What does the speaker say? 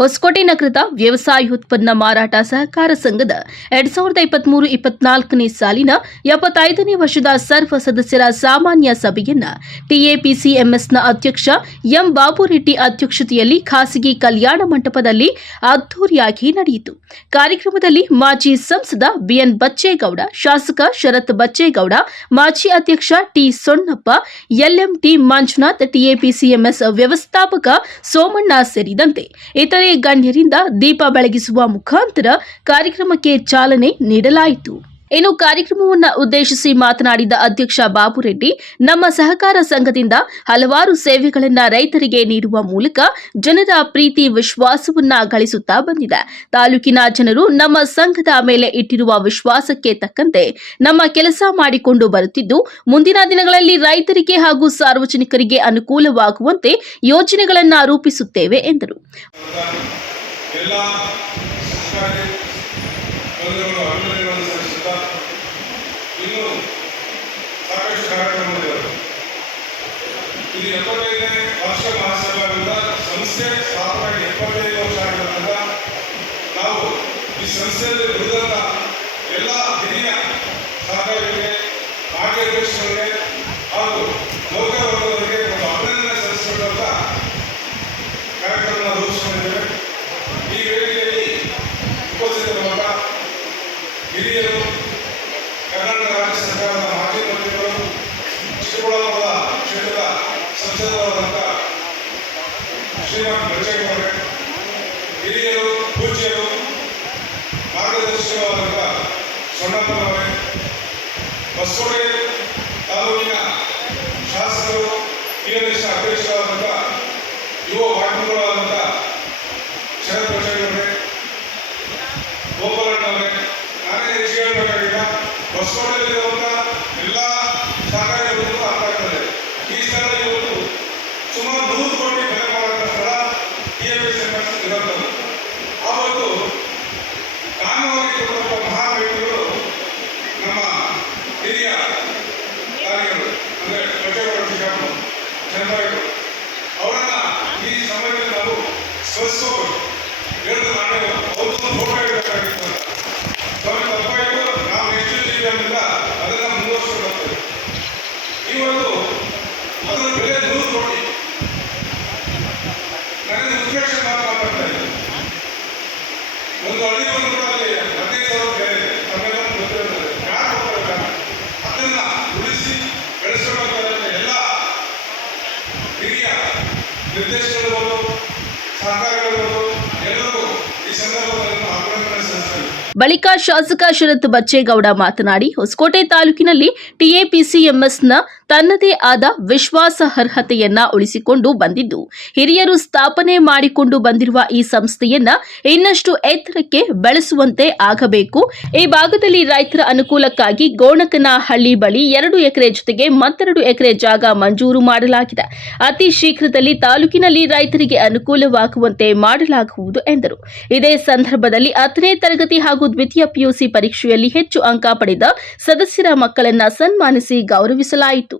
ಹೊಸಕೋಟೆ ನಗರದ ವ್ಯವಸಾಯೋತ್ಪನ್ನ ಮಾರಾಟ ಸಹಕಾರ ಸಂಘದ ಎರಡ್ ಸಾವಿರದ ಇಪ್ಪತ್ಮೂರು ಇಪ್ಪತ್ನಾಲ್ಕನೇ ಸಾಲಿನ ಎಪ್ಪತ್ತೈದನೇ ವರ್ಷದ ಸರ್ವ ಸದಸ್ಯರ ಸಾಮಾನ್ಯ ಸಭೆಯನ್ನ ಟಿಎಪಿಸಿಎಂಎಸ್ನ ಅಧ್ಯಕ್ಷ ಎಂ ಬಾಬುರೆಡ್ಡಿ ಅಧ್ಯಕ್ಷತೆಯಲ್ಲಿ ಖಾಸಗಿ ಕಲ್ಯಾಣ ಮಂಟಪದಲ್ಲಿ ಅದ್ದೂರಿಯಾಗಿ ನಡೆಯಿತು. ಕಾರ್ಯಕ್ರಮದಲ್ಲಿ ಮಾಜಿ ಸಂಸದ ಬಿಎನ್ ಬಚ್ಚೇಗೌಡ, ಶಾಸಕ ಶರತ್ ಬಚ್ಚೇಗೌಡ, ಮಾಜಿ ಅಧ್ಯಕ್ಷ T Sonnappa LMT Manjunath, TAPCMS ವ್ಯವಸ್ಥಾಪಕ ಸೋಮಣ್ಣ ಸೇರಿದಂತೆ ಇತರೆ ಗಣ್ಯರಿಂದ ದೀಪ ಬೆಳಗಿಸುವ ಮುಖಾಂತರ ಕಾರ್ಯಕ್ರಮಕ್ಕೆ ಚಾಲನೆ ನೀಡಲಾಯಿತು. ಇನ್ನು ಕಾರ್ಯಕ್ರಮವನ್ನು ಉದ್ದೇಶಿಸಿ ಮಾತನಾಡಿದ ಅಧ್ಯಕ್ಷ ಬಾಬುರೆಡ್ಡಿ ನಮ್ಮ ಸಹಕಾರ ಸಂಘದಿಂದ ಹಲವಾರು ಸೇವೆಗಳನ್ನು ರೈತರಿಗೆ ನೀಡುವ ಮೂಲಕ ಜನರ ಪ್ರೀತಿ, ವಿಶ್ವಾಸವನ್ನ ಗಳಿಸುತ್ತಾ ಬಂದಿದೆ. ತಾಲೂಕಿನ ಜನರು ನಮ್ಮ ಸಂಘದ ಮೇಲೆ ಇಟ್ಟಿರುವ ವಿಶ್ವಾಸಕ್ಕೆ ತಕ್ಕಂತೆ ನಮ್ಮ ಕೆಲಸ ಮಾಡಿಕೊಂಡು ಬರುತ್ತಿದ್ದು, ಮುಂದಿನ ದಿನಗಳಲ್ಲಿ ರೈತರಿಗೆ ಹಾಗೂ ಸಾರ್ವಜನಿಕರಿಗೆ ಅನುಕೂಲವಾಗುವಂತೆ ಯೋಜನೆಗಳನ್ನು ರೂಪಿಸುತ್ತೇವೆ ಎಂದರು. ಎಲ್ಲ ಸರ್ಕಾರಿ ಇದು ಎಪ್ಪತ್ತೈದನೇ ವರ್ಷ ಸಂಸ್ಥೆ ಸ್ಥಾಪನೆ ಎಪ್ಪತ್ತೈದು ವರ್ಷ ಆಗಿರೋದ್ರಿಂದ ನಾವು ಈ ಸಂಸ್ಥೆಯಲ್ಲಿ ದುಡಿದಂಥ ಎಲ್ಲ ಹಿರಿಯ ಸೊಣ್ಣಪ್ಪನವರೇ ಹೊಸಕೋಟೆ ತಾಲೂಕಿನ ಶಾಸಕರು ಟಿಎನ್ಎಸ್ ಅಧ್ಯಕ್ಷರಾದಂಥ ಯುವ ವಾಗ್ಮಿಗಳಾದಂಥ ಶರತ್ ಬಚ್ಚೇಗೌಡರೆ ಗೋಪಾಲಣ್ಣವರೇ ನಾನೇ ಹೆಚ್ಚು ಹೇಳಬೇಕಾಗಿಲ್ಲ ಹೊಸಕೋಟೆಯಲ್ಲಿರುವಂಥ ಎಲ್ಲ ಸಹಕಾರಿ ವೃಂದಕ್ಕೂ ಅರ್ಥ ಆಗ್ತದೆ ಈ ಸ್ಥಳ ಇವತ್ತು ಸುಮಾರು ನೂರು ಕೋಟಿ ಬೆಲೆ ಮಾಡುವಂಥ ಸ್ಥಳ ಟಿ ಎಸ್ ಎಂ ಎಸ್ ಆವತ್ತು చంద్ర ನಿರ್ದೇಶಕರಿರ್ಬೋದು ಸಹಕಾರಿಗಳಿರ್ಬೋದು ಎಲ್ಲರಿಗೂ ಈ ಸಂದರ್ಭದಲ್ಲಿ ನಾನು ಅಭಿನಂದನೆ ಸಲ್ಲಿಸ್ತೇನೆ ಬಳಿಕ ಶಾಸಕ ಶರತ್ ಬಚ್ಚೇಗೌಡ ಮಾತನಾಡಿ, ಹೊಸಕೋಟೆ ತಾಲೂಕಿನಲ್ಲಿ ಟಿಎಪಿಸಿಎಂಎಸ್ನ ತನ್ನದೇ ಆದ ವಿಶ್ವಾಸಾರ್ಹತೆಯನ್ನ ಉಳಿಸಿಕೊಂಡು ಬಂದಿದ್ದು, ಹಿರಿಯರು ಸ್ಥಾಪನೆ ಮಾಡಿಕೊಂಡು ಬಂದಿರುವ ಈ ಸಂಸ್ಥೆಯನ್ನ ಇನ್ನಷ್ಟು ಎತ್ತರಕ್ಕೆ ಬೆಳೆಸುವಂತೆ ಆಗಬೇಕು. ಈ ಭಾಗದಲ್ಲಿ ರೈತರ ಅನುಕೂಲಕ್ಕಾಗಿ ಗೋಣಕನಹಳ್ಳಿ ಬಳಿ ಎರಡು ಎಕರೆ ಜೊತೆಗೆ ಮತ್ತೆರಡು ಎಕರೆ ಜಾಗ ಮಂಜೂರು ಮಾಡಲಾಗಿದೆ. ಅತಿ ಶೀಘ್ರದಲ್ಲಿ ತಾಲೂಕಿನಲ್ಲಿ ರೈತರಿಗೆ ಅನುಕೂಲವಾಗುವಂತೆ ಮಾಡಲಾಗುವುದು ಎಂದರು. ಇದೇ ಸಂದರ್ಭದಲ್ಲಿ ಹತ್ತನೇ ತರಗತಿ ಹಾಗೂ ದ್ವಿತೀಯ ಪಿಯುಸಿ ಪರೀಕ್ಷೆಯಲ್ಲಿ ಹೆಚ್ಚು ಅಂಕ ಪಡೆದ ಸದಸ್ಯರ ಮಕ್ಕಳನ್ನ ಸನ್ಮಾನಿಸಿ ಗೌರವಿಸಲಾಯಿತು.